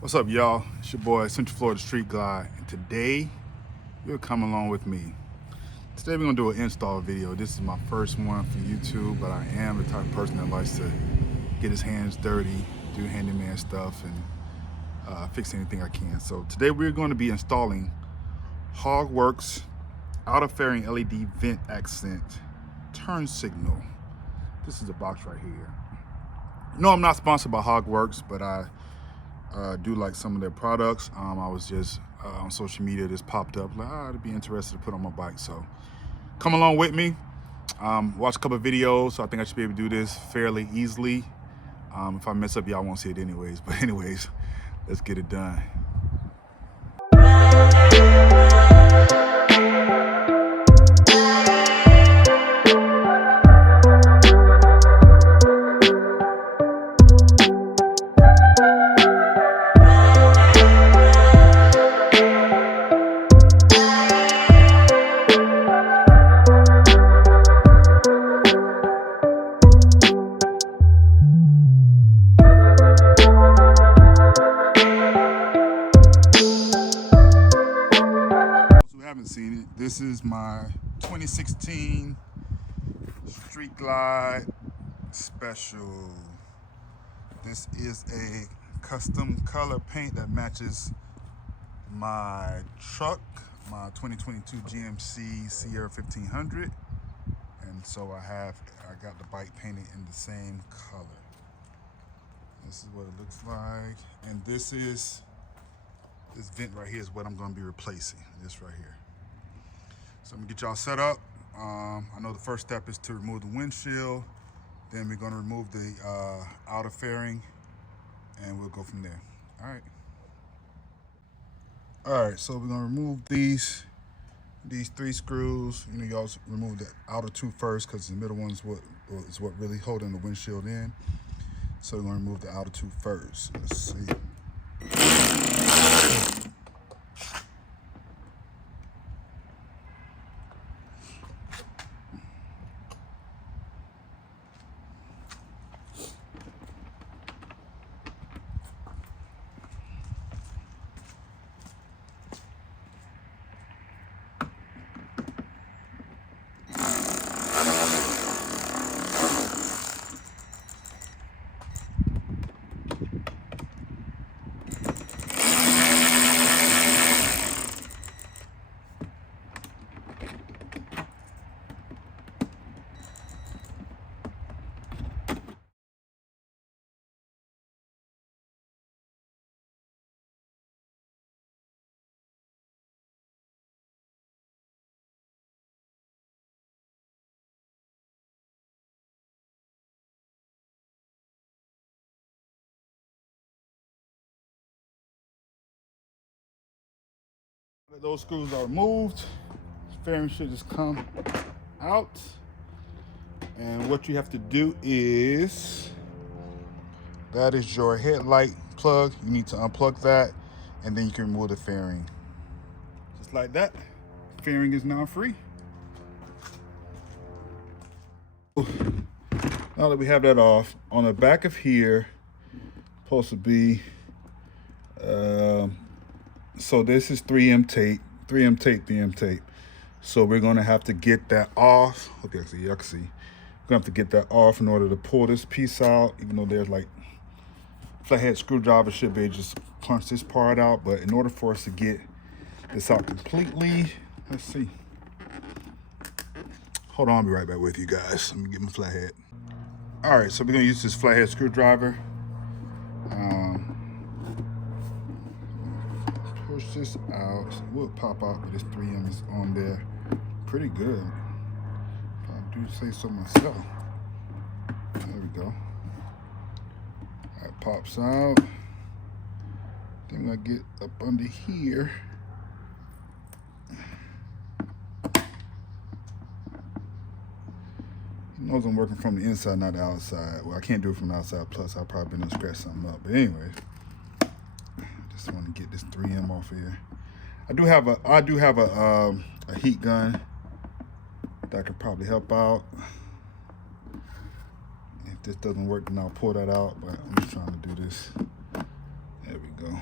What's up, y'all? It's your boy, Central Florida Street Guy, and today you're coming along with me. Today we're gonna do an install video. This is my first one for YouTube, but I am the type of person that likes to get his hands dirty, do handyman stuff, and fix anything I can. So today we're going to be installing Hogworkz outer fairing LED vent accent turn signal. This is a box right here. No, I'm not sponsored by Hogworkz, but I do like some of their products. I was just on social media, this popped up like, I'd be interested to put on my bike. So come along with me, watch a couple of videos. So I think I should be able to do this fairly easily. If I mess up, y'all won't see it anyways. But anyways, let's get it done. Haven't seen it. This is my 2016 Street Glide Special. This is a custom color paint that matches my truck, my 2022 GMC Sierra 1500, and so I got the bike painted in the same color. This is what it looks like, and this vent right here is what I'm going to be replacing. This right here. So I'm gonna get y'all set up. I know the first step is to remove the windshield. Then we're gonna remove the outer fairing, and we'll go from there. All right. So we're gonna remove these 3 screws. You know, y'all remove the outer 2 first, because the middle one is what really holding the windshield in. So we're gonna remove the outer 2 first. Let's see. Those screws are removed. Fairing should just come out. And what you have to do is, that is your headlight plug. You need to unplug that, and then you can remove the fairing. Just like that. Fairing is now free. Now that we have that off, on the back of here, supposed to be, so this is 3M tape. So we're gonna have to get that off. Okay, y'all can see. We're gonna have to get that off in order to pull this piece out, even though there's like flathead screwdriver should be just punch this part out. But in order for us to get this out completely, let's see. Hold on, I'll be right back with you guys. Let me get my flathead. All right, so we're gonna use this flathead screwdriver. Push this out. It will pop out, but this 3M is on there pretty good, if I do say so myself. There we go. That pops out. Then I get up under here. He knows I'm working from the inside, not the outside. Well, I can't do it from the outside, plus I'll probably gonna scratch something up. But anyway, just want to get this 3M off here. I do have a heat gun that could probably help out. If this doesn't work, then I'll pull that out, but I'm just trying to do this. There we go.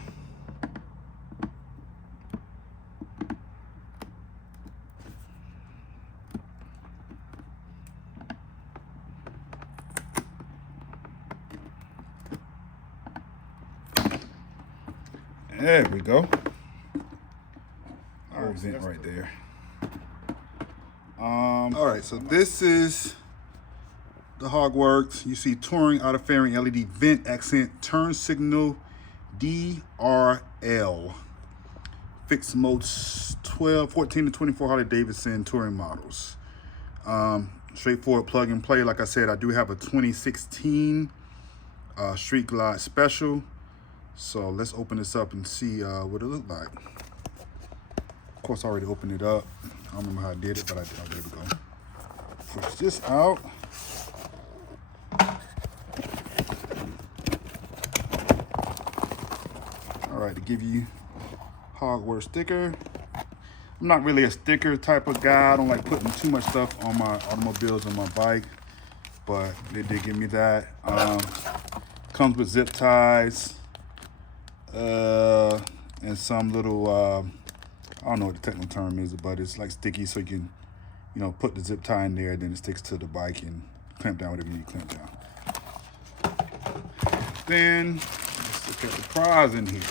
There we go. Our vent right there. All right, so this is the Hogworkz. You see touring out of fairing LED vent accent turn signal DRL. Fixed modes 14 to 24 Harley Davidson touring models. Straightforward plug and play. Like I said, I do have a 2016 Street Glide Special. So let's open this up and see what it looks like. Of course, I already opened it up. I don't remember how I did it, but I did. Oh, there we go. Push this out. All right, to give you Hogworkz sticker. I'm not really a sticker type of guy. I don't like putting too much stuff on my automobiles on my bike, but they did give me that. Comes with zip ties and some little, I don't know what the technical term is, but it's like sticky, so you can, you know, put the zip tie in there, then it sticks to the bike and clamp down whatever you need to clamp down. Then let's look at the prize in here.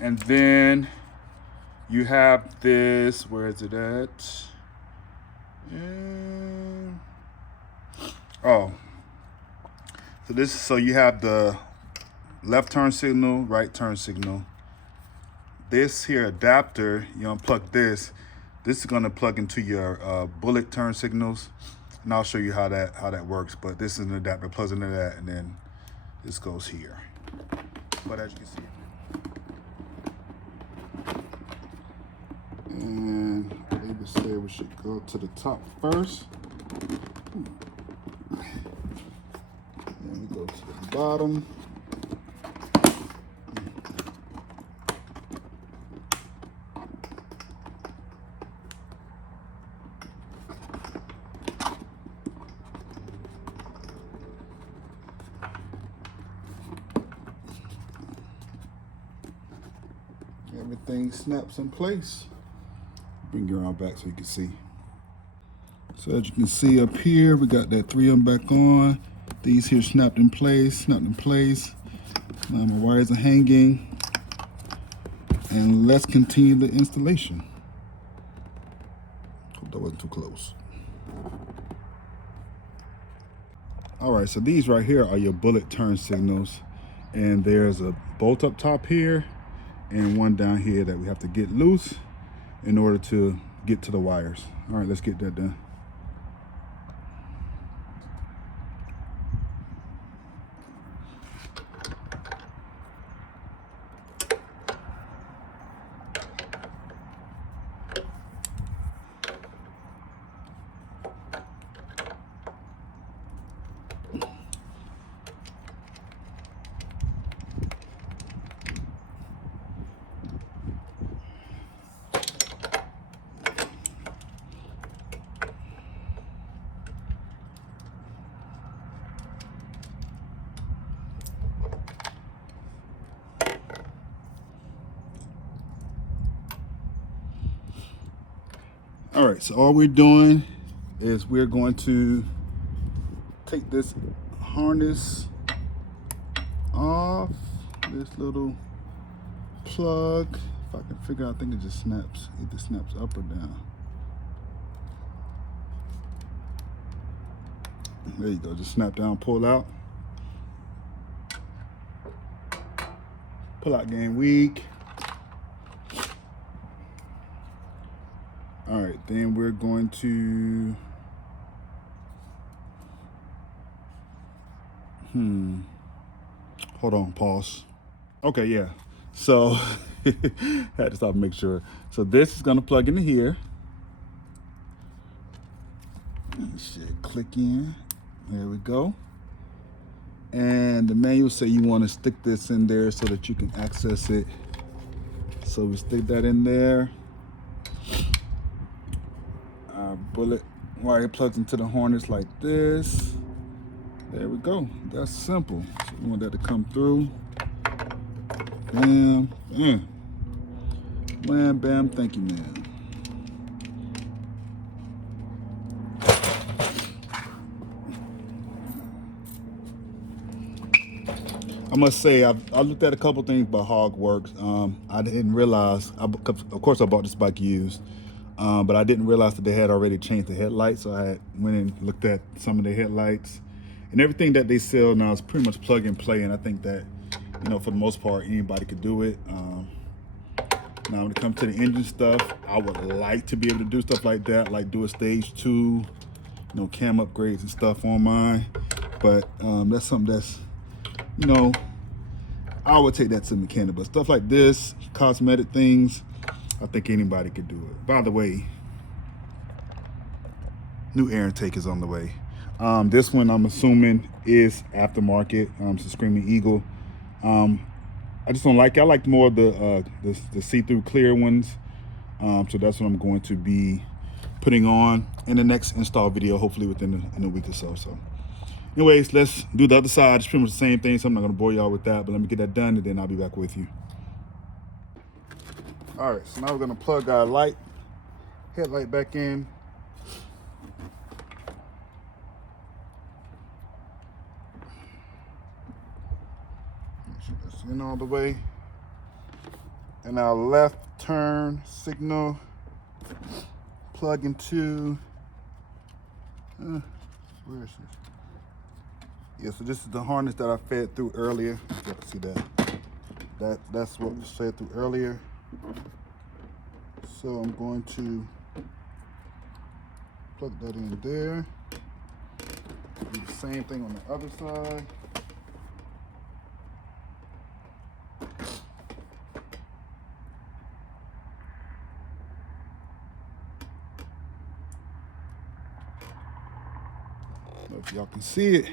And then you have this, where is it at? Oh, so you have the left turn signal, right turn signal. This here adapter, you unplug this. This is gonna plug into your bullet turn signals, and I'll show you how that works. But this is an adapter, plugs into that, and then this goes here. But as you can see. And they just said we should go to the top first. And we go to the bottom. Everything snaps in place. Bring your arm back so you can see. So as you can see up here, we got that 3M back on. These here snapped in place, Now my wires are hanging. And let's continue the installation. Hope that wasn't too close. All right, so these right here are your bullet turn signals. And there's a bolt up top here and one down here that we have to get loose in order to get to the wires. All right, let's get that done. All right, so all we're doing is we're going to take this harness off, this little plug. If I can figure out, I think it just snaps, either snaps up or down. There you go, just snap down, pull out. Pull out game weak. All right, then we're going to, hold on, pause. Okay, yeah, so, had to stop and make sure. So this is gonna plug into here. It should click in, there we go. And the manual say you wanna stick this in there so that you can access it. So we stick that in there. Bullet wire plugs into the harness like this. There we go. That's simple. So we want that to come through. Bam, bam. Bam, bam, thank you, man. I must say, I looked at a couple things about Hogworkz. I didn't realize, of course I bought this bike used, but I didn't realize that they had already changed the headlights. So I went and looked at some of the headlights, and everything that they sell now is pretty much plug and play. And I think that, you know, for the most part, anybody could do it. Now, when it comes to the engine stuff, I would like to be able to do stuff like that, like do a stage 2, you know, cam upgrades and stuff on mine. But that's something that's, you know, I would take that to the mechanic. But stuff like this, cosmetic things, I think anybody could do it. By the way, new air intake is on the way. This one I'm assuming is aftermarket. It's a Screaming Eagle. I just don't like it. I like more of the see-through clear ones. So that's what I'm going to be putting on in the next install video, hopefully within a week or so. So anyways, let's do the other side. It's pretty much the same thing, so I'm not going to bore y'all with that, but let me get that done and then I'll be back with you. All right, so now we're going to plug our headlight back in. Make sure that's in all the way. And our left turn signal plug into, where is this? Yeah, so this is the harness that I fed through earlier. If you can see that. That's what was fed through earlier. So I'm going to plug that in there. Do the same thing on the other side. I don't know if y'all can see it.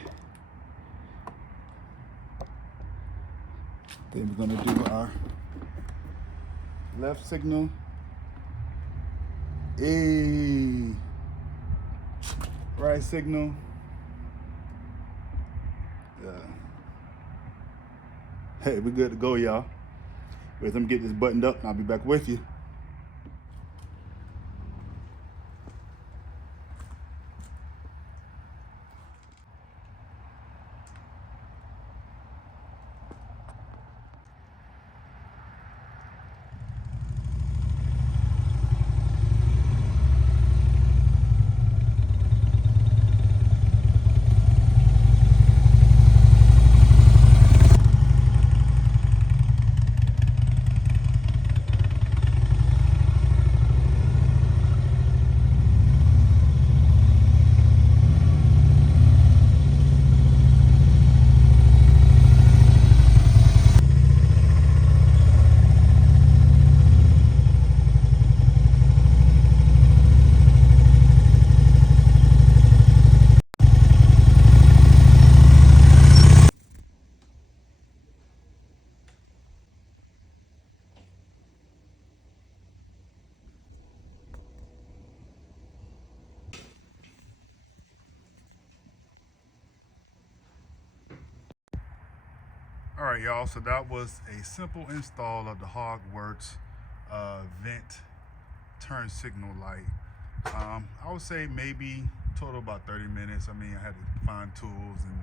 Then we're gonna do our left signal. Right signal. Hey, we're good to go, y'all. Wait, let me get this buttoned up and I'll be back with you. All right, y'all, so that was a simple install of the Hogworkz vent turn signal light. I would say maybe total about 30 minutes. I mean, I had to find tools and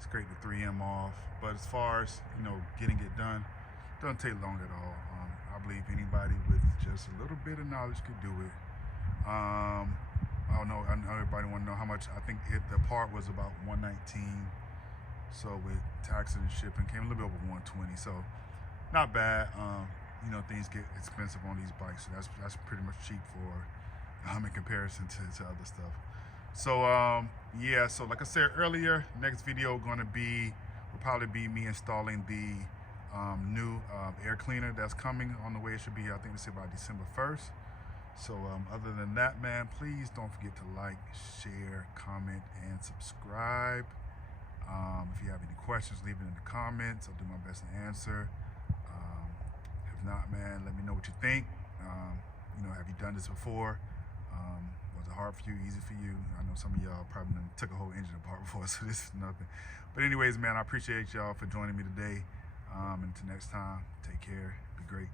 scrape the 3M off, but as far as, you know, getting it done, it doesn't take long at all. I believe anybody with just a little bit of knowledge could do it. I know everybody want to know how much. I think the part was about $119. So with taxes and shipping, came a little bit over 120. So not bad. You know, things get expensive on these bikes, so that's pretty much cheap for in comparison to other stuff. So yeah, so like I said earlier, next video will probably be me installing the new air cleaner that's coming on the way. It should be, I think they say by December 1st. So other than that, man, please don't forget to like, share, comment, and subscribe. If you have any questions, leave it in the comments. I'll do my best to answer. If not, man, let me know what you think. You know, have you done this before? Was it hard for you, easy for you? I know some of y'all probably took a whole engine apart before, so this is nothing. But anyways, man, I appreciate y'all for joining me today. Until next time, take care, be great.